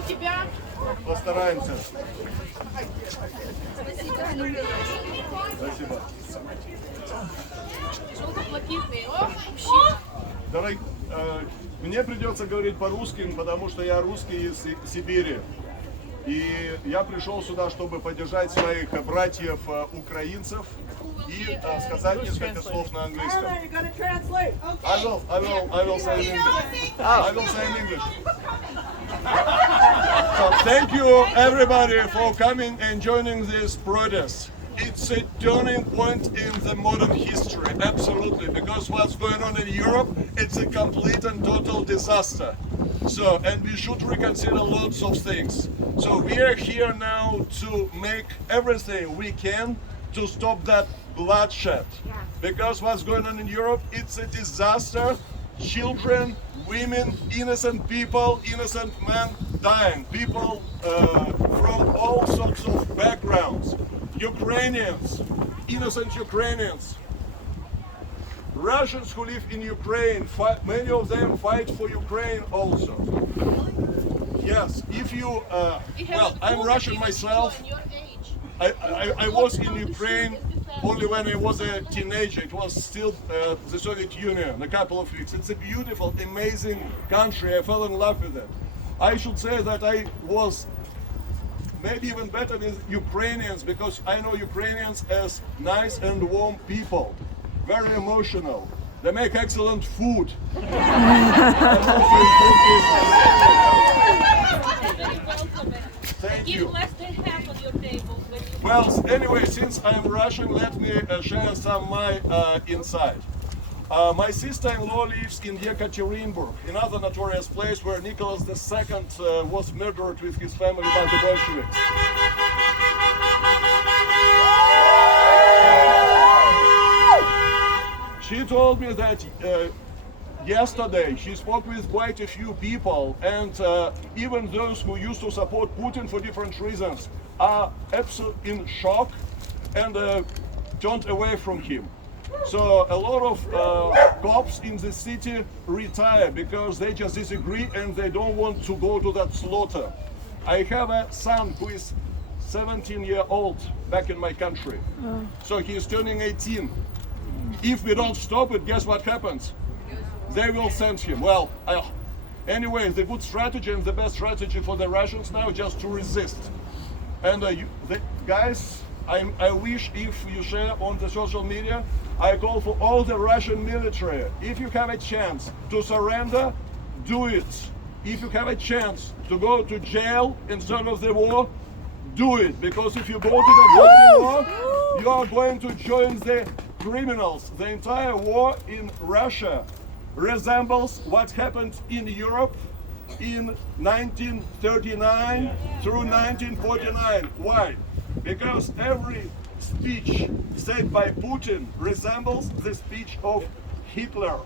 тебя. Постараемся. Спасибо. Желтоплакитный. О, мужчина. Мне придется говорить по-русски, потому что я русский из Сибири. И я пришел сюда, чтобы поддержать своих братьев украинцев и сказать несколько слов на английском. I will say in English. I will say in English. So thank you everybody for coming and joining this protest. It's a turning point in the modern history, absolutely, because what's going on in Europe, it's a complete and total disaster. So, and we should reconsider lots of things. So we are here now to make everything we can to stop that bloodshed. Because what's going on in Europe, it's a disaster. Children, women, innocent people, innocent men dying. People from all sorts of backgrounds. Ukrainians, innocent Ukrainians. Russians who live in Ukraine, many of them fight for Ukraine also. Yes, if you, well, I'm Russian myself. I was in Ukraine only when I was a teenager. It was still the Soviet Union, a couple of weeks. It's a beautiful, amazing country. I fell in love with it. I should say that I was maybe even better with Ukrainians because I know Ukrainians as nice and warm people, very emotional. They make excellent food. Thank you. Less than half of your table. Well, anyway, since I'm Russian, let me share some my insight. My sister-in-law lives in Yekaterinburg, another notorious place where Nicholas II was murdered with his family by the Bolsheviks. She told me that yesterday she spoke with quite a few people, and even those who used to support Putin for different reasons are absolutely in shock and turned away from him. So a lot of cops in the city retire because they just disagree and they don't want to go to that slaughter. I have a son who is 17-year-old back in my country. So he is turning 18. If we don't stop it, guess what happens? They will send him. Well, anyway, the good strategy and the best strategy for the Russians now is just to resist. And guys, I wish if you share on the social media, I call for all the Russian military. If you have a chance to surrender, do it. If you have a chance to go to jail instead of the war, do it. Because if you go to the bloody war, you are going to join the criminals. The entire war in Russia resembles what happened in Europe in 1939 through 1949. Why? Because every speech said by Putin resembles the speech of Hitler.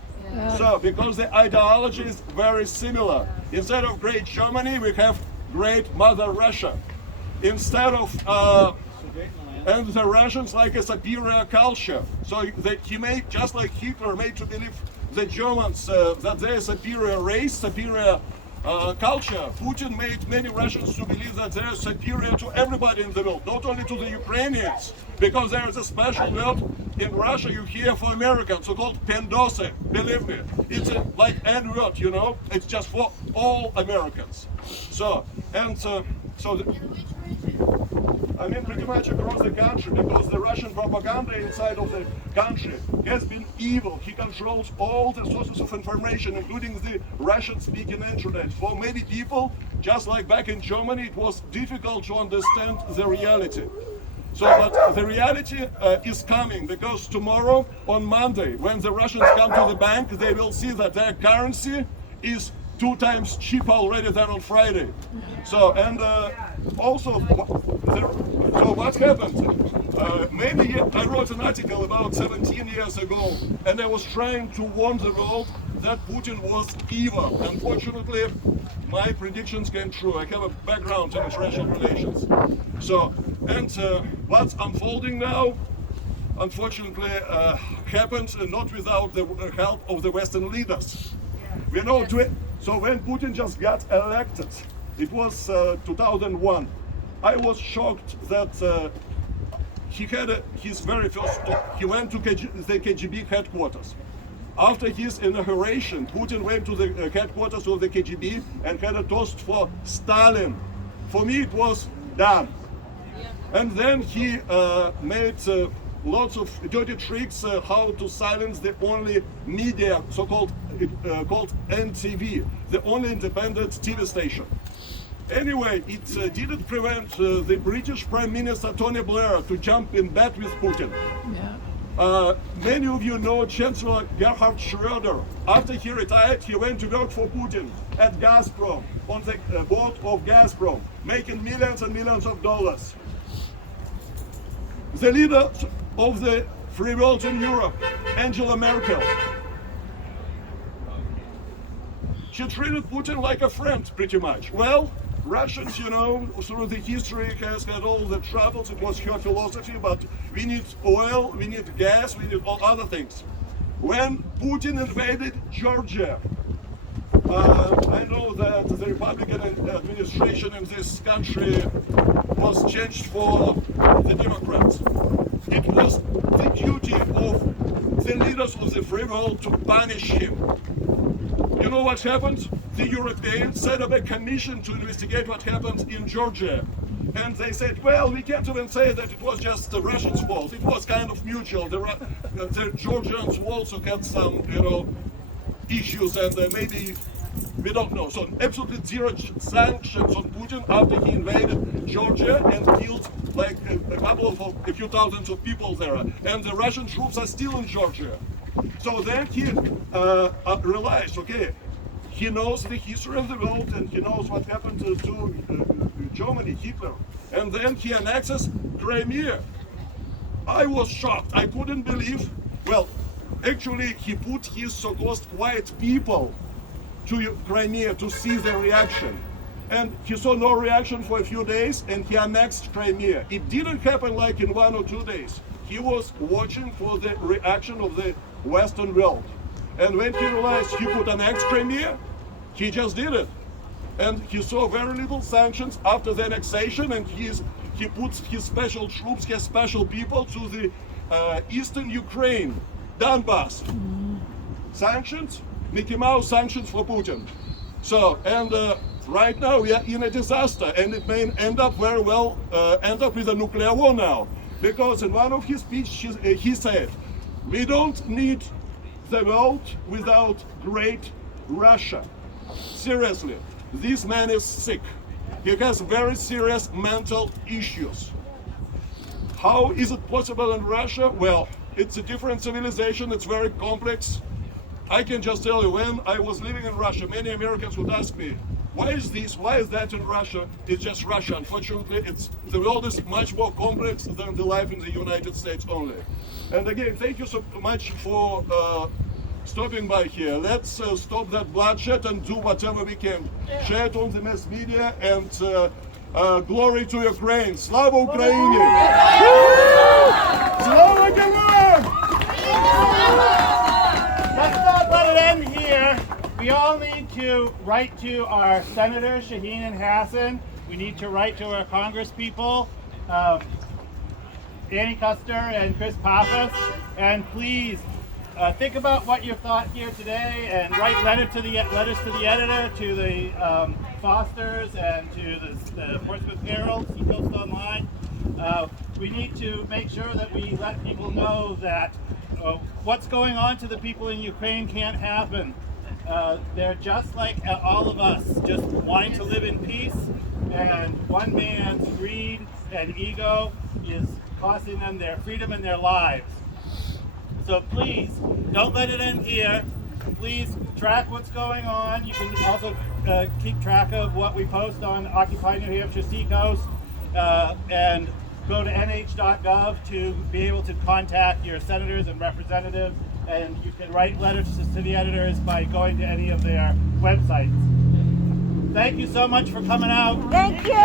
So, because the ideology is very similar. Instead of great Germany, we have great Mother Russia. Instead of and the Russians like a superior culture. So he made, just like Hitler made to believe the Germans that they're a superior race, superior culture. Putin made many Russians to believe that they're superior to everybody in the world, not only to the Ukrainians, because there is a special word in Russia you hear for Americans, so-called pendosy. Believe me, it's like N-word, you know, it's just for all Americans. So, and I mean, pretty much across the country, because the Russian propaganda inside of the country has been evil. He controls all the sources of information, including the Russian-speaking internet. For many people, just like back in Germany, it was difficult to understand the reality. So, but the reality is coming, because tomorrow, on Monday, when the Russians come to the bank, they will see that their currency is 2 times cheaper already than on Friday. So, and also, so what happened? Maybe I wrote an article about 17 years ago, and I was trying to warn the world that Putin was evil. Unfortunately, my predictions came true. I have a background in international relations. So, and what's unfolding now, unfortunately, happened not without the help of the Western leaders. We know, so when Putin just got elected, It was 2001. I was shocked that he had his very first he went to the KGB headquarters. After his inauguration, Putin went to the headquarters of the KGB and had a toast for Stalin. For me, it was done. And then he made lots of dirty tricks how to silence the only media, so-called called NTV, the only independent TV station. Anyway, it didn't prevent the British Prime Minister Tony Blair to jump in bed with Putin. Many of you know Chancellor Gerhard Schroeder. After he retired, he went to work for Putin at Gazprom, on the board of Gazprom, making millions and millions of dollars. The leader of the free world in Europe, Angela Merkel, she treated Putin like a friend, pretty much. Well, Russians, you know, through the history has had all the troubles. It was her philosophy, but we need oil, we need gas, we need all other things. When Putin invaded Georgia, I know that the Republican administration in this country was changed for the Democrats. It was the duty of the leaders of the free world to punish him. You know what happened? The Europeans set up a commission to investigate what happened in Georgia. And they said, well, we can't even say that it was just the Russians' fault. It was kind of mutual. The Georgians also had some, you know, issues, and maybe, we don't know. So absolutely zero sanctions on Putin after he invaded Georgia and killed like a few thousands of people there. And the Russian troops are still in Georgia. So then he realized, okay, he knows the history of the world and he knows what happened to Germany, Hitler. And then he annexes Crimea. I was shocked. I couldn't believe. Well, actually, he put his so-called quiet people to Crimea to see the reaction. And he saw no reaction for a few days and he annexed Crimea. It didn't happen like in 1 or 2 days. He was watching for the reaction of the Western world. And when he realized he could annex Crimea, he just did it. And he saw very little sanctions after the annexation, and he puts his special troops, his special people to the eastern Ukraine, Donbass. Sanctions, Mickey Mouse sanctions for Putin. So, and right now we are in a disaster, and it may end up very well, end up with a nuclear war now. Because in one of his speeches he said, we don't need the world without great Russia. Seriously, this man is sick. He has very serious mental issues. How is it possible in Russia? Well, it's a different civilization, it's very complex. I can just tell you, when I was living in Russia, many Americans would ask me, why is this, why is that in Russia? It's just Russia. Unfortunately, the world is much more complex than the life in the United States only. And again, thank you so much for stopping by here. Let's stop that bloodshed and do whatever we can. Share it on the mass media, and glory to Ukraine. Slava Ukraini! Slava Gavon! Let's not let it end here. We all need to write to our senators, Shaheen and Hassan. We need to write to our Congress people, Danny Custer and Chris Pappas. And please think about what you thought here today, and write letters to the editor, to the Fosters, and to the Portsmouth Herald, Seacoast Online. We need to make sure that we let people know that what's going on to the people in Ukraine can't happen. They're just like all of us, just wanting to live in peace, and one man's greed and ego is costing them their freedom and their lives. So please, don't let it end here. Please track what's going on. You can also keep track of what we post on Occupy New Hampshire Seacoast, and go to nh.gov to be able to contact your senators and representatives, and you can write letters to the editors by going to any of their websites. Thank you so much for coming out. Thank you.